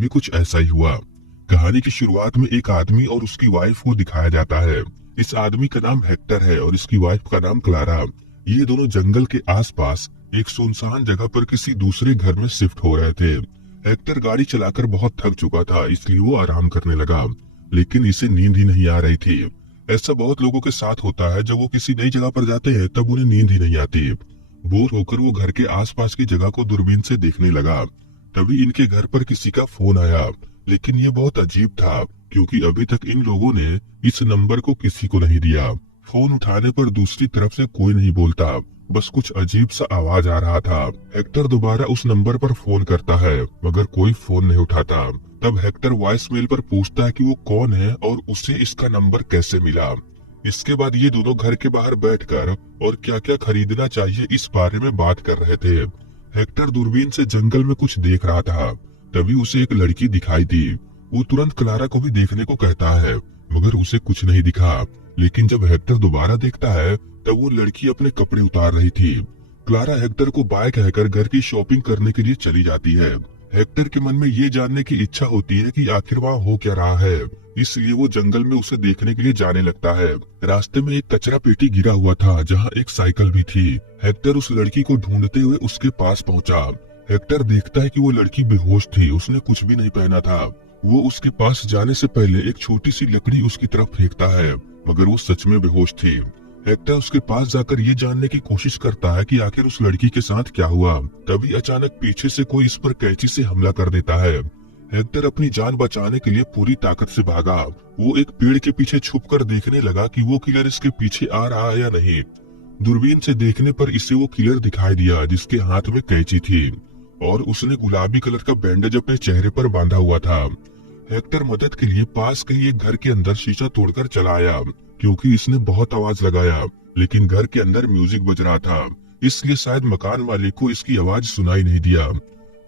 भी कुछ ऐसा ही हुआ। कहानी की शुरुआत में एक आदमी और उसकी वाइफ को दिखाया जाता है। इस आदमी का नाम हेक्टर है और इसकी वाइफ का नाम क्लारा। ये दोनों जंगल के आसपास एक सुनसान जगह पर किसी दूसरे घर में शिफ्ट हो रहे थे। हेक्टर गाड़ी चलाकर बहुत थक चुका था, इसलिए वो आराम करने लगा, लेकिन इसे नींद ही नहीं आ रही थी। ऐसा बहुत लोगों के साथ होता है, जब वो किसी नई जगह पर जाते हैं तब उन्हें नींद ही नहीं आती। बोर होकर वो घर के आसपास की जगह को दूरबीन से देखने लगा। तभी इनके घर पर किसी का फोन आया, लेकिन ये बहुत अजीब था क्योंकि अभी तक इन लोगों ने इस नंबर को किसी को नहीं दिया। फोन उठाने पर दूसरी तरफ से कोई नहीं बोलता, बस कुछ अजीब सा आवाज आ रहा था। हेक्टर दोबारा उस नंबर पर फोन करता है, मगर कोई फोन नहीं उठाता। तब हेक्टर वॉइस मेल पर पूछता है कि वो कौन है और उसे इसका नंबर कैसे मिला। इसके बाद ये दोनों घर के बाहर बैठकर और क्या क्या खरीदना चाहिए इस बारे में बात कर रहे थे। हेक्टर दूरबीन से जंगल में कुछ देख रहा था। तभी उसे एक लड़की दिखाई दी। वो तुरंत क्लारा को भी देखने को कहता है, मगर उसे कुछ नहीं दिखा। लेकिन जब हेक्टर दोबारा देखता है तब वो लड़की अपने कपड़े उतार रही थी। क्लारा हेक्टर को बाय कहकर घर की शॉपिंग करने के लिए चली जाती है। हेक्टर के मन में ये जानने की इच्छा होती है कि आखिर वहाँ हो क्या रहा है, इसलिए वो जंगल में उसे देखने के लिए जाने लगता है। रास्ते में एक कचरा पेटी गिरा हुआ था जहाँ एक साइकिल भी थी। हेक्टर उस लड़की को ढूंढते हुए उसके पास पहुँचा। हेक्टर देखता है कि वो लड़की बेहोश थी, उसने कुछ भी नहीं पहना था। वो उसके पास जाने से पहले एक छोटी सी लकड़ी उसकी तरफ फेंकता है, मगर वो सच में बेहोश थी। हेक्टर उसके पास जाकर ये जानने की कोशिश करता है कि आखिर उस लड़की के साथ क्या हुआ। तभी अचानक पीछे से कोई इस पर कैंची से हमला कर देता है। हेक्टर अपनी जान बचाने के लिए पूरी ताकत से भागा। वो एक पेड़ के पीछे छुपकर देखने लगा कि वो किलर इसके पीछे आ रहा है या नहीं। दूरबीन से देखने पर इसे वो किलर दिखाई दिया जिसके हाथ में कैंची थी और उसने गुलाबी कलर का बैंडेज अपने चेहरे पर बांधा हुआ था। हेक्टर मदद के लिए पास के ही एक घर के अंदर शीशा तोड़कर चला आया, क्योंकि इसने बहुत आवाज लगाया, लेकिन घर के अंदर म्यूजिक बज रहा था, इसलिए शायद मकान मालिक को इसकी आवाज सुनाई नहीं दिया।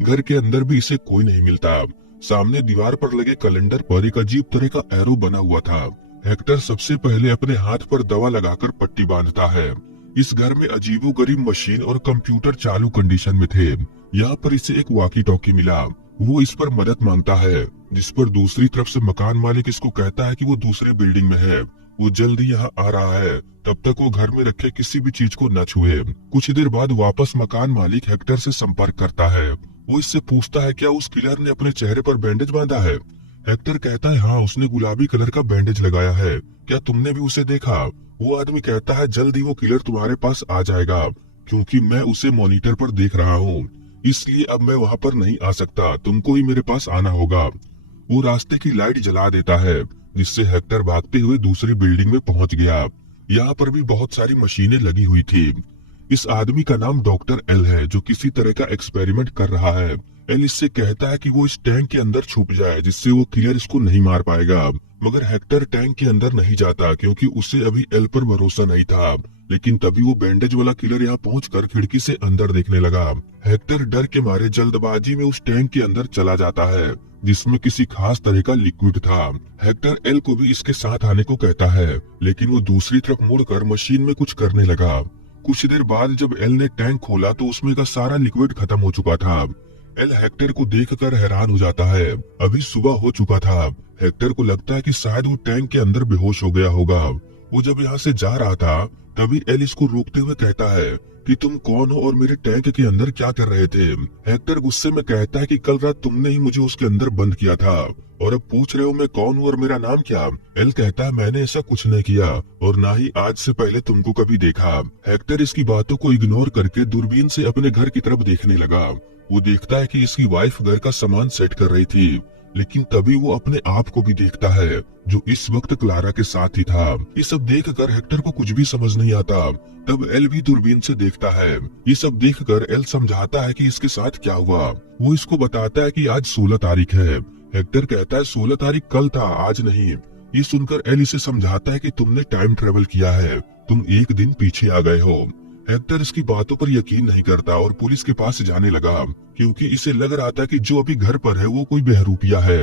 घर के अंदर भी इसे कोई नहीं मिलता। सामने दीवार पर लगे कैलेंडर पर एक अजीब तरह का एरो बना हुआ था। हेक्टर सबसे पहले अपने हाथ पर दवा लगाकर पट्टी बांधता है। इस घर में अजीबोगरीब मशीन और कंप्यूटर चालू कंडीशन में थे। यहाँ पर इसे एक वॉकी टॉकी मिला। वो इस पर मदद मांगता है, जिस पर दूसरी तरफ से मकान मालिक इसको कहता है कि वो दूसरे बिल्डिंग में है, वो जल्दी यहाँ आ रहा है, तब तक वो घर में रखे किसी भी चीज को न छुए। कुछ देर बाद वापस मकान मालिक हेक्टर से संपर्क करता है। वो इससे पूछता है क्या उस किलर ने अपने चेहरे पर बैंडेज बांधा है। हेक्टर कहता है हाँ, उसने गुलाबी कलर का बैंडेज लगाया है, क्या तुमने भी उसे देखा। वो आदमी कहता है जल्दी वो किलर तुम्हारे पास आ जाएगा, क्योंकि मैं उसे मॉनिटर पर देख रहा हूँ, इसलिए अब मैं वहाँ पर नहीं आ सकता, तुमको ही मेरे पास आना होगा। वो रास्ते की लाइट जला देता है, जिससे हेक्टर भागते हुए दूसरी बिल्डिंग में पहुंच गया। यहाँ पर भी बहुत सारी मशीनें लगी हुई थी। इस आदमी का नाम डॉक्टर एल है, जो किसी तरह का एक्सपेरिमेंट कर रहा है। एल इससे कहता है कि वो इस टैंक के अंदर छुप जाए, जिससे वो किलर इसको नहीं मार पाएगा। मगर हेक्टर टैंक के अंदर नहीं जाता, क्योंकि उसे अभी एल पर भरोसा नहीं था। लेकिन तभी वो बैंडेज वाला किलर यहाँ पहुंचकर खिड़की से अंदर देखने लगा। हेक्टर डर के मारे जल्दबाजी में उस टैंक के अंदर चला जाता है, जिसमें किसी खास तरह का लिक्विड था। हेक्टर एल को भी इसके साथ आने को कहता है, लेकिन वो दूसरी तरफ मुड़कर मशीन में कुछ करने लगा। कुछ देर बाद जब एल ने टैंक खोला तो उसमें का सारा लिक्विड खत्म हो चुका था। एल हेक्टर को देखकर हैरान हो जाता है। अभी सुबह हो चुका था। हेक्टर को लगता है कि शायद वो टैंक के अंदर बेहोश हो गया होगा। वो जब यहाँ से जा रहा था तभी एल इसको रोकते हुए कहता है कि तुम कौन हो और मेरे टैंक के अंदर क्या कर रहे थे। हेक्टर गुस्से में कहता है कि कल रात तुमने ही मुझे उसके अंदर बंद किया था और अब पूछ रहे हो मैं कौन हूँ और मेरा नाम क्या। एल कहता है मैंने ऐसा कुछ नहीं किया और ना ही आज से पहले तुमको कभी देखा। हेक्टर इसकी बातों को इग्नोर करके दूरबीन से अपने घर की तरफ देखने लगा। वो देखता है कि इसकी वाइफ घर का सामान सेट कर रही थी, लेकिन तभी वो अपने आप को भी देखता है, जो इस वक्त क्लारा के साथ ही था। ये सब देखकर हेक्टर को कुछ भी समझ नहीं आता। तब एल भी दूरबीन से देखता है। ये सब देखकर एल समझाता है कि इसके साथ क्या हुआ। वो इसको बताता है कि आज 16 तारीख है। हेक्टर कहता है 16 तारीख कल था, आज नहीं। ये सुनकर एल इसे समझाता है कि तुमने टाइम ट्रेवल किया है, तुम एक दिन पीछे आ गए हो। हेक्टर इसकी बातों पर यकीन नहीं करता और पुलिस के पास जाने लगा, क्योंकि इसे लग रहा था कि जो अभी घर पर है वो कोई बहरूपिया है।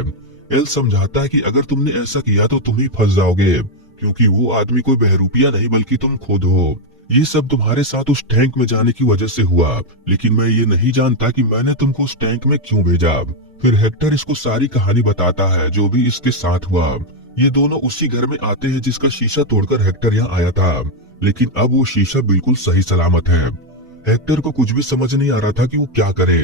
एल समझाता है कि अगर तुमने ऐसा किया तो तुम ही फंस जाओगे, क्योंकि वो आदमी कोई बहरूपिया नहीं बल्कि तुम खुद हो। ये सब तुम्हारे साथ उस टैंक में जाने की वजह से हुआ, लेकिन मैं ये नहीं जानता कि मैंने तुमको उस टैंक में क्यों भेजा। फिर हेक्टर इसको सारी कहानी बताता है जो भी इसके साथ हुआ। ये दोनों उसी घर में आते हैं जिसका शीशा तोड़कर हेक्टर यहाँ आया था, लेकिन अब वो शीशा बिल्कुल सही सलामत है। हेक्टर को कुछ भी समझ नहीं आ रहा था कि वो क्या करे।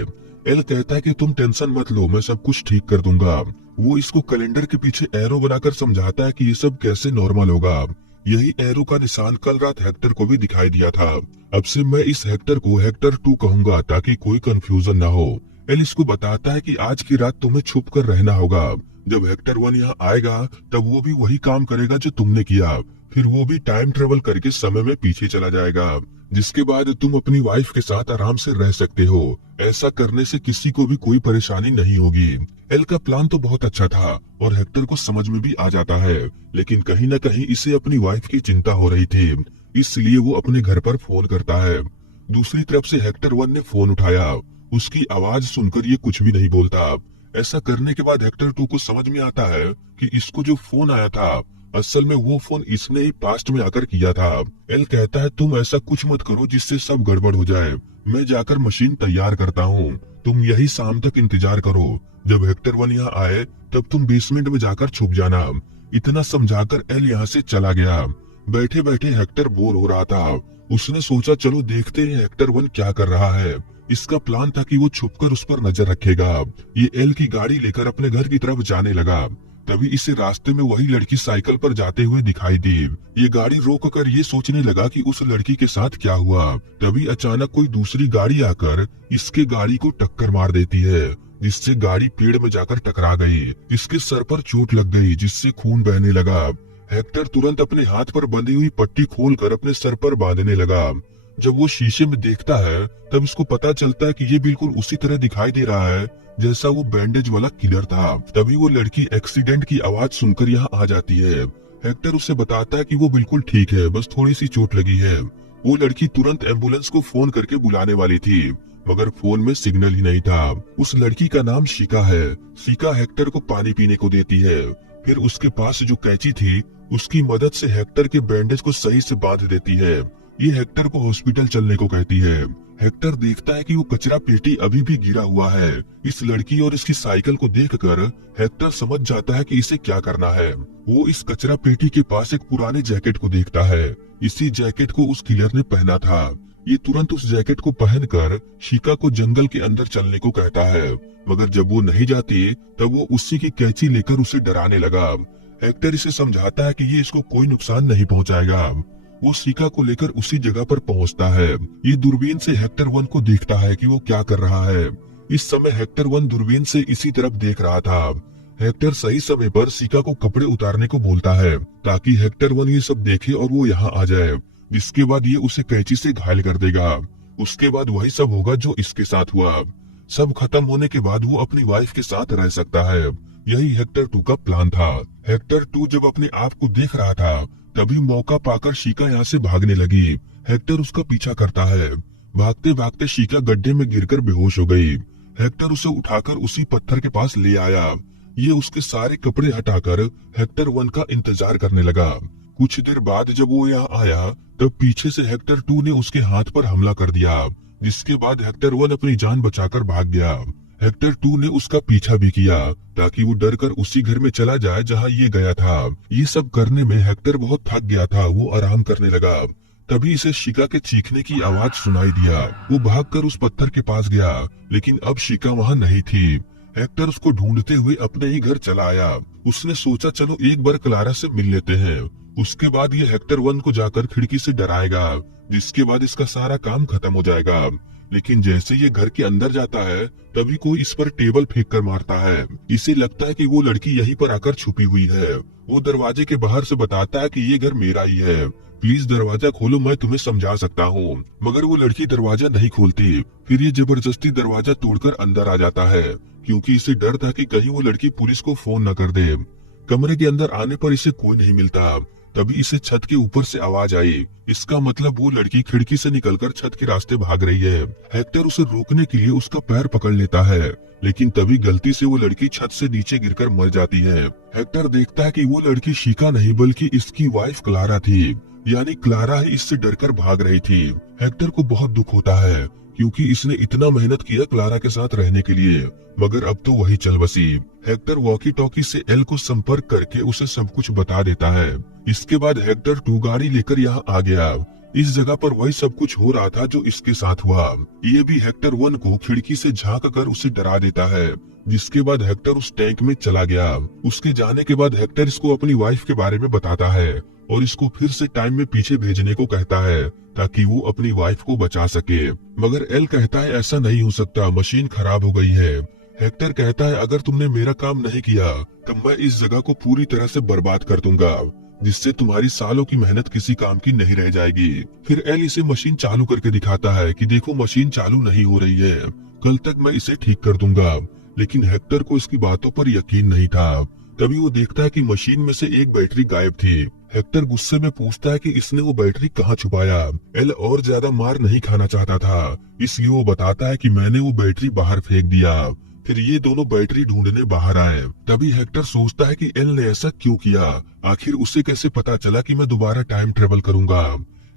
एल कहता है कि तुम टेंशन मत लो, मैं सब कुछ ठीक कर दूंगा। वो इसको कैलेंडर के पीछे एरो बनाकर समझाता है कि ये सब कैसे नॉर्मल होगा। यही एरो का निशान कल रात हेक्टर को भी दिखाई दिया था। अब से मैं इस हेक्टर को हेक्टर 2 कहूंगा ताकि कोई कंफ्यूजन ना हो। एल इसको बताता है कि आज की रात तुम्हें छुप कर रहना होगा। जब हेक्टर 1 यहाँ आएगा तब वो भी वही काम करेगा जो तुमने किया। फिर वो भी टाइम ट्रेवल करके समय में पीछे चला जाएगा, जिसके बाद तुम अपनी वाइफ के साथ आराम से रह सकते हो। ऐसा करने से किसी को भी कोई परेशानी नहीं होगी। एल का प्लान तो बहुत अच्छा था और हेक्टर को समझ में भी आ जाता है, लेकिन कहीं न कहीं इसे अपनी वाइफ की चिंता हो रही थी, इसलिए वो अपने घर पर फोन करता है। दूसरी तरफ से हेक्टर 1 ने फोन उठाया। उसकी आवाज सुनकर ये कुछ भी नहीं बोलता। ऐसा करने के बाद हेक्टर 2 को समझ में आता है कि इसको जो फोन आया था असल में वो फोन इसने ही पास्ट में आकर किया था। एल कहता है तुम ऐसा कुछ मत करो जिससे सब गड़बड़ हो जाए। मैं जाकर मशीन तैयार करता हूँ, तुम यही शाम तक इंतजार करो। जब हेक्टर 1 यहाँ आए तब तुम बेसमेंट में जाकर छुप जाना। इतना समझाकर एल यहाँ से चला गया। बैठे बैठे हेक्टर बोर हो रहा था। उसने सोचा चलो देखते हैं हेक्टर 1 क्या कर रहा है। इसका प्लान था कि वो छुपकर उस पर नजर रखेगा। ये एल की गाड़ी लेकर अपने घर की तरफ जाने लगा। तभी इसे रास्ते में वही लड़की साइकिल पर जाते हुए दिखाई दी। ये गाड़ी रोक कर ये सोचने लगा कि उस लड़की के साथ क्या हुआ। तभी अचानक कोई दूसरी गाड़ी आकर इसके गाड़ी को टक्कर मार देती है, जिससे गाड़ी पेड़ में जाकर टकरा गई। इसके सर पर चोट लग गई, जिससे खून बहने लगा। हेक्टर तुरंत अपने हाथ पर बंधी हुई पट्टी खोलकर अपने सर पर बांधने लगा। जब वो शीशे में देखता है तब इसको पता चलता है कि ये बिल्कुल उसी तरह दिखाई दे रहा है जैसा वो बैंडेज वाला किलर था। तभी वो लड़की एक्सीडेंट की आवाज सुनकर यहाँ आ जाती है। हेक्टर उसे बताता है कि वो बिल्कुल ठीक है, बस थोड़ी सी चोट लगी है। वो लड़की तुरंत एम्बुलेंस को फोन करके बुलाने वाली थी, मगर फोन में सिग्नल ही नहीं था। उस लड़की का नाम शिका है। शिका हेक्टर को पानी पीने को देती है। फिर उसके पास जो कैंची थी उसकी मदद से हेक्टर के बैंडेज को सही से बांध देती है। ये हेक्टर को हॉस्पिटल चलने को कहती है। हेक्टर देखता है कि वो कचरा पेटी अभी भी गिरा हुआ है। इस लड़की और इसकी साइकिल को देखकर हेक्टर समझ जाता है कि इसे क्या करना है। वो इस कचरा पेटी के पास एक पुराने जैकेट को देखता है। इसी जैकेट को उस किलर ने पहना था। ये तुरंत उस जैकेट को पहनकर शिका को जंगल के अंदर चलने को कहता है, मगर जब वो नहीं जाती तब वो उसी की कैंची लेकर उसे डराने लगा। हेक्टर इसे समझाता है कि ये इसको कोई नुकसान नहीं पहुंचाएगा। वो शिका को लेकर उसी जगह पर पहुंचता है। ये दूरबीन से हेक्टर 1 को देखता है कि वो क्या कर रहा है। इस समय हेक्टर 1 दूरबीन से इसी तरफ देख रहा था। हेक्टर सही समय पर शिका को कपड़े उतारने को बोलता है ताकि हेक्टर 1 ये सब देखे और वो यहाँ आ जाए, जिसके बाद ये उसे कैंची से घायल कर देगा। उसके बाद वही सब होगा जो इसके साथ हुआ। सब खत्म होने के बाद वो अपनी वाइफ के साथ रह सकता है। यही हेक्टर 2 का प्लान था। हेक्टर 2 जब अपने आप को देख रहा था तभी मौका पाकर शिका यहाँ से भागने लगी। हेक्टर उसका पीछा करता है। भागते भागते शिका गड्ढे में गिरकर बेहोश हो गई। हेक्टर उसे उठाकर उसी पत्थर के पास ले आया। ये उसके सारे कपड़े हटाकर हेक्टर 1 का इंतजार करने लगा। कुछ देर बाद जब वो यहाँ आया तब पीछे से हेक्टर 2 ने उसके हाथ पर हमला कर दिया, जिसके बाद हेक्टर 1 अपनी जान बचाकर भाग गया। हेक्टर 2 ने उसका पीछा भी किया ताकि वो डरकर उसी घर में चला जाए जहाँ ये गया था। ये सब करने में हेक्टर बहुत थक गया था। वो आराम करने लगा। तभी इसे शिका के चीखने की आवाज सुनाई दिया। वो भागकर उस पत्थर के पास गया, लेकिन अब शिका वहाँ नहीं थी। हेक्टर उसको ढूंढते हुए अपने ही घर चला आया। उसने सोचा चलो एक बार क्लारा से मिल लेते हैं। उसके बाद ये हेक्टर 1 को जाकर खिड़की से डराएगा, जिसके बाद इसका सारा काम खत्म हो जाएगा। लेकिन जैसे ये घर के अंदर जाता है तभी कोई इस पर टेबल फेंक कर मारता है। इसे लगता है कि वो लड़की यहीं पर आकर छुपी हुई है। वो दरवाजे के बाहर से बताता है कि ये घर मेरा ही है, प्लीज दरवाजा खोलो, मैं तुम्हें समझा सकता हूँ। मगर वो लड़की दरवाजा नहीं खोलती। फिर ये जबरदस्ती दरवाजा तोड़कर अंदर आ जाता है, क्योंकि इसे डर था कि कहीं वो लड़की पुलिस को फोन न कर दे। कमरे के अंदर आने पर इसे कोई नहीं मिलता। तभी इसे छत के ऊपर से आवाज आई। इसका मतलब वो लड़की खिड़की से निकलकर छत के रास्ते भाग रही है। हेक्टर उसे रोकने के लिए उसका पैर पकड़ लेता है, लेकिन तभी गलती से वो लड़की छत से नीचे गिरकर मर जाती है। हेक्टर देखता है कि वो लड़की शिका नहीं बल्कि इसकी वाइफ क्लारा थी, यानी क्लारा ही इससे डरकर भाग रही थी। हेक्टर को बहुत दुख होता है क्योंकि इसने इतना मेहनत किया क्लारा के साथ रहने के लिए, मगर अब तो वही चल बसी। हेक्टर वॉकी टॉकी से एल को संपर्क करके उसे सब कुछ बता देता है। इसके बाद हेक्टर 2 गाड़ी लेकर यहाँ आ गया। इस जगह पर वही सब कुछ हो रहा था जो इसके साथ हुआ। ये भी हेक्टर 1 को खिड़की से झांक कर उसे डरा देता है, जिसके बाद हेक्टर उस टैंक में चला गया। उसके जाने के बाद हेक्टर इसको अपनी वाइफ के बारे में बताता है और इसको फिर से टाइम में पीछे भेजने को कहता है ताकि वो अपनी वाइफ को बचा सके। मगर एल कहता है ऐसा नहीं हो सकता, मशीन खराब हो गई है। हेक्टर कहता है अगर तुमने मेरा काम नहीं किया तब मैं इस जगह को पूरी तरह से बर्बाद कर दूंगा, जिससे तुम्हारी सालों की मेहनत किसी काम की नहीं रह जाएगी। फिर एल इसे मशीन चालू करके दिखाता है कि देखो मशीन चालू नहीं हो रही है, कल तक मैं इसे ठीक कर दूंगा। लेकिन हेक्टर को इसकी बातों पर यकीन नहीं था। तभी वो देखता है कि मशीन में से एक बैटरी गायब थी। हेक्टर गुस्से में पूछता है कि इसने वो बैटरी कहाँ छुपाया। एल और ज्यादा मार नहीं खाना चाहता था, इसलिए वो बताता है कि मैंने वो बैटरी बाहर फेंक दिया। फिर ये दोनों बैटरी ढूंढने बाहर आए। तभी हेक्टर सोचता है कि एल ने ऐसा क्यों किया, आखिर उसे कैसे पता चला कि मैं दोबारा टाइम ट्रेवल करूंगा।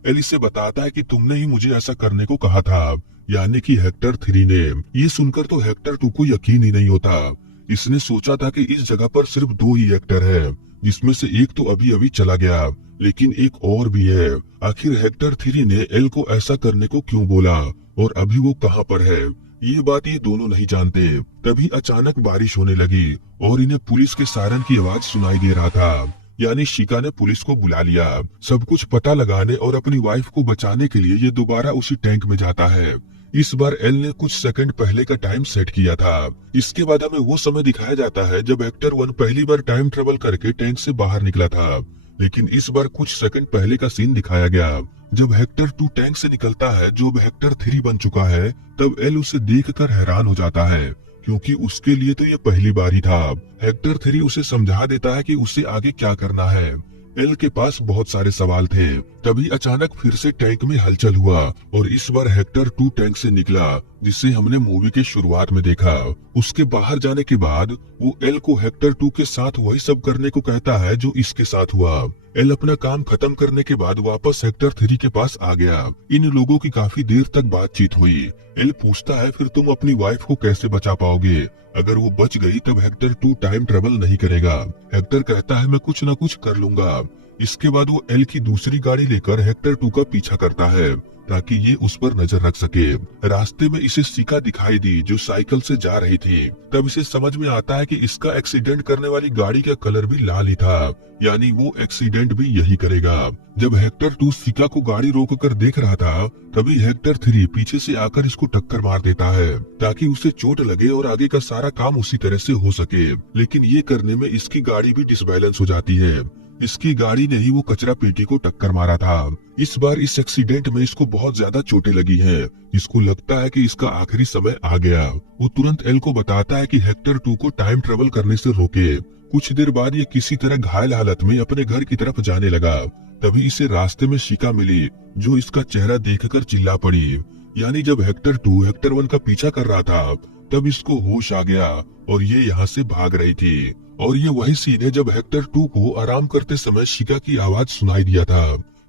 एल इसे बताता है कि तुमने ही मुझे ऐसा करने को कहा था, यानी कि हेक्टर 3 ने। ये सुनकर तो हेक्टर 2 को यकीन ही नहीं होता। इसने सोचा था कि इस जगह पर सिर्फ 2 ही हेक्टर है, जिसमें से एक तो अभी अभी चला गया, लेकिन एक और भी है। आखिर हेक्टर 3 ने एल को ऐसा करने को क्यों बोला और अभी वो कहाँ पर है, ये बात ये दोनों नहीं जानते। तभी अचानक बारिश होने लगी और इन्हें पुलिस के सायरन की आवाज सुनाई दे रहा था, यानी शिका ने पुलिस को बुला लिया। सब कुछ पता लगाने और अपनी वाइफ को बचाने के लिए ये दोबारा उसी टैंक में जाता है। इस बार एल ने कुछ सेकंड पहले का टाइम सेट किया था। इसके बाद हमें वो समय दिखाया जाता है जब हेक्टर 1 पहली बार टाइम ट्रेवल करके टैंक से बाहर निकला था, लेकिन इस बार कुछ सेकंड पहले का सीन दिखाया गया। जब हेक्टर 2 टैंक से निकलता है जो अब हेक्टर 3 बन चुका है, तब एल उसे देखकर हैरान हो जाता है, क्योंकि उसके लिए तो ये पहली बार ही था। हेक्टर 3 उसे समझा देता है कि उसे आगे क्या करना है। एल के पास बहुत सारे सवाल थे। तभी अचानक फिर से टैंक में हलचल हुआ और इस बार हेक्टर 2 टैंक से निकला, जिसे हमने मूवी के शुरुआत में देखा। उसके बाहर जाने के बाद वो एल को हेक्टर 2 के साथ वही सब करने को कहता है जो इसके साथ हुआ। एल अपना काम खत्म करने के बाद वापस हेक्टर 3 के पास आ गया। इन लोगों की काफी देर तक बातचीत हुई। एल पूछता है फिर तुम अपनी वाइफ को कैसे बचा पाओगे, अगर वो बच गई तब हेक्टर 2 टाइम ट्रेवल नहीं करेगा। हेक्टर कहता है मैं कुछ न कुछ कर लूंगा। इसके बाद वो एल की दूसरी गाड़ी लेकर हेक्टर 2 का पीछा करता है ताकि ये उस पर नजर रख सके। रास्ते में इसे शिका दिखाई दी जो साइकिल से जा रही थी। तब इसे समझ में आता है कि इसका एक्सीडेंट करने वाली गाड़ी का कलर भी लाल ही था, यानी वो एक्सीडेंट भी यही करेगा। जब हेक्टर 2 शिका को गाड़ी रोक कर देख रहा था, तभी हेक्टर 3 पीछे से आकर इसको टक्कर मार देता है ताकि उसे चोट लगे और आगे का सारा काम उसी तरह से हो सके। लेकिन ये करने में इसकी गाड़ी भी डिसबैलेंस हो जाती है। इसकी गाड़ी ने ही वो कचरा पेटी को टक्कर मारा था। इस बार इस एक्सीडेंट में इसको बहुत ज्यादा चोटें लगी हैं। इसको लगता है कि इसका आखिरी समय आ गया। वो तुरंत एल को बताता है कि हेक्टर 2 को टाइम ट्रेवल करने से रोके। कुछ देर बाद ये किसी तरह घायल हालत में अपने घर की तरफ जाने लगा। तभी इसे रास्ते में शिका मिली जो इसका चेहरा देखकर चिल्ला पड़ी। यानी जब हेक्टर 2 हेक्टर 1 का पीछा कर रहा था तब इसको होश आ गया और ये यहाँ से भाग रही थी। और ये वही सीन है जब हेक्टर 2 को आराम करते समय शिका की आवाज सुनाई दिया था।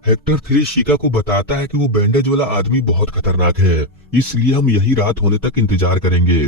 हेक्टर 3 शिका को बताता है कि वो बैंडेज वाला आदमी बहुत खतरनाक है, इसलिए हम यही रात होने तक इंतजार करेंगे।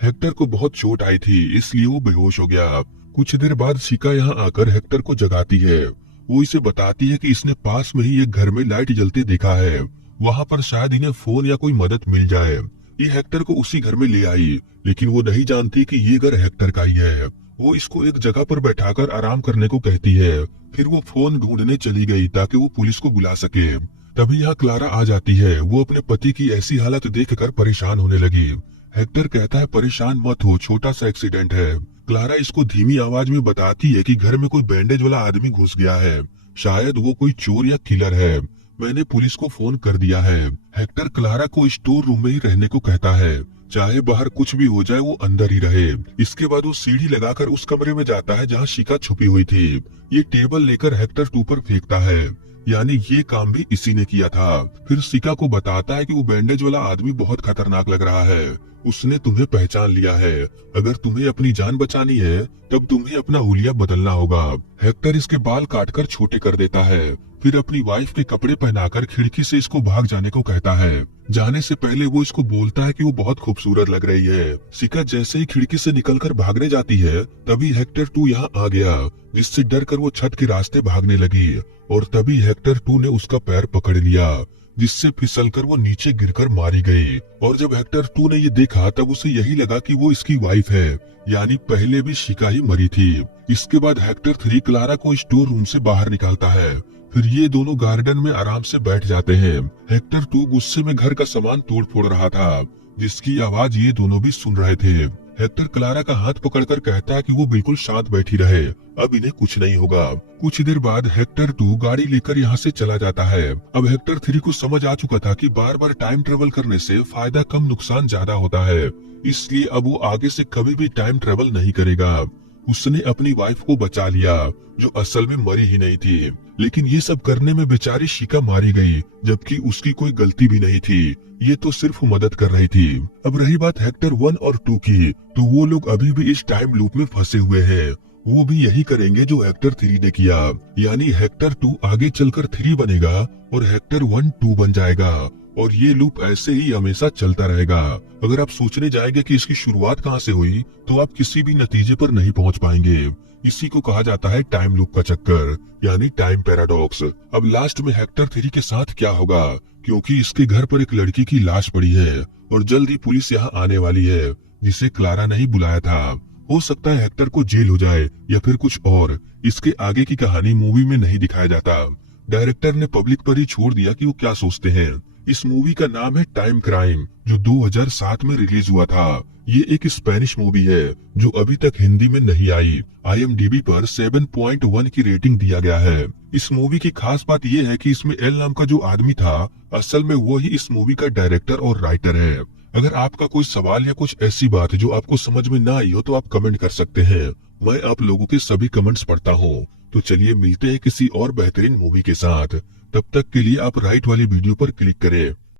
हेक्टर को बहुत चोट आई थी, इसलिए वो बेहोश हो गया। कुछ देर बाद शिका यहाँ आकर हेक्टर को जगाती है। वो इसे बताती है कि इसने पास में ही एक घर में लाइट जलते देखा है, वहाँ पर शायद इन्हें फोन या कोई मदद मिल जाए। ये हेक्टर को उसी घर में ले आई, लेकिन वो नहीं जानती कि ये घर हेक्टर का ही है। वो इसको एक जगह पर बैठाकर आराम करने को कहती है। फिर वो फोन ढूंढने चली गई ताकि वो पुलिस को बुला सके। तभी यहाँ क्लारा आ जाती है। वो अपने पति की ऐसी हालत देखकर परेशान होने लगी। हेक्टर कहता है परेशान मत हो, छोटा सा एक्सीडेंट है। क्लारा इसको धीमी आवाज में बताती है कि घर में कोई बैंडेज वाला आदमी घुस गया है, शायद वो कोई चोर या किलर है। मैंने पुलिस को फोन कर दिया है। हेक्टर क्लारा को स्टोर रूम में ही रहने को कहता है, चाहे बाहर कुछ भी हो जाए वो अंदर ही रहे। इसके बाद वो सीढ़ी लगाकर उस कमरे में जाता है जहाँ शिका छुपी हुई थी। ये टेबल लेकर हेक्टर 2 पर फेंकता है, यानी ये काम भी इसी ने किया था। फिर शिका को बताता है कि वो बैंडेज वाला आदमी बहुत खतरनाक लग रहा है, उसने तुम्हें पहचान लिया है। अगर तुम्हें अपनी जान बचानी है तब तुम्हें अपना हुलिया बदलना होगा। हेक्टर इसके बाल काटकर छोटे कर देता है। फिर अपनी वाइफ के कपड़े पहनाकर खिड़की से इसको भाग जाने को कहता है। जाने से पहले वो इसको बोलता है कि वो बहुत खूबसूरत लग रही है। शिका जैसे ही खिड़की से निकलकर भागने जाती है तभी हेक्टर 2 यहाँ आ गया, जिससे डर कर वो छत के रास्ते भागने लगी और तभी हेक्टर 2 ने उसका पैर पकड़ लिया, जिससे फिसलकर वो नीचे गिरकर मारी गई। और जब हेक्टर 2 ने ये देखा तब उसे यही लगा कि वो इसकी वाइफ है, यानी पहले भी शिका ही मरी थी। इसके बाद हेक्टर 3 क्लारा को स्टोर रूम से बाहर निकालता है। फिर ये दोनों गार्डन में आराम से बैठ जाते हैं। हेक्टर 2 गुस्से में घर का सामान तोड़ फोड़ रहा था, जिसकी आवाज ये दोनों भी सुन रहे थे। हेक्टर क्लारा का हाथ पकड़कर कहता है कि वो बिल्कुल शांत बैठी रहे, अब इन्हें कुछ नहीं होगा। कुछ देर बाद हेक्टर 2 गाड़ी लेकर यहाँ से चला जाता है। अब हेक्टर 3 को समझ आ चुका था कि बार बार टाइम ट्रेवल करने से फायदा कम नुकसान ज्यादा होता है, इसलिए अब वो आगे से कभी भी टाइम ट्रेवल नहीं करेगा। उसने अपनी वाइफ को बचा लिया, जो असल में मरी ही नहीं थी, लेकिन ये सब करने में बेचारी शिका मारी गई, जबकि उसकी कोई गलती भी नहीं थी। ये तो सिर्फ मदद कर रही थी। अब रही बात हेक्टर 1 और 2 की, तो वो लोग अभी भी इस टाइम लूप में फंसे हुए हैं। वो भी यही करेंगे जो हेक्टर 3 ने किया, यानी हेक्टर 2 आगे चलकर 3 बनेगा और हेक्टर 1 2 बन जाएगा, और ये लूप ऐसे ही हमेशा चलता रहेगा। अगर आप सोचने जाएंगे कि इसकी शुरुआत कहाँ से हुई, तो आप किसी भी नतीजे पर नहीं पहुँच पाएंगे। इसी को कहा जाता है टाइम लूप का चक्कर, यानी टाइम पैराडॉक्स। अब लास्ट में हेक्टर 3 के साथ क्या होगा, क्योंकि इसके घर पर एक लड़की की लाश पड़ी है और जल्द ही पुलिस यहाँ आने वाली है, जिसे क्लारा ने ही बुलाया था। हो सकता है हेक्टर को जेल हो जाए या फिर कुछ और। इसके आगे की कहानी मूवी में नहीं दिखाया जाता। डायरेक्टर ने पब्लिक पर ही छोड़ दिया कि वो क्या सोचते हैं। इस मूवी का नाम है टाइम क्राइम, जो 2007 में रिलीज हुआ था। ये एक स्पेनिश मूवी है जो अभी तक हिंदी में नहीं आई। IMDb पर 7.1 की रेटिंग दिया गया है। इस मूवी की खास बात यह है कि इसमें एल नाम का जो आदमी था, असल में वो ही इस मूवी का डायरेक्टर और राइटर है। अगर आपका कोई सवाल या कुछ ऐसी बात जो आपको समझ में ना आई हो तो आप कमेंट कर सकते हैं। मैं आप लोगों के सभी कमेंट्स पढ़ता हूँ। तो चलिए मिलते हैं किसी और बेहतरीन मूवी के साथ। तब तक के लिए आप राइट वाली वीडियो पर क्लिक करें।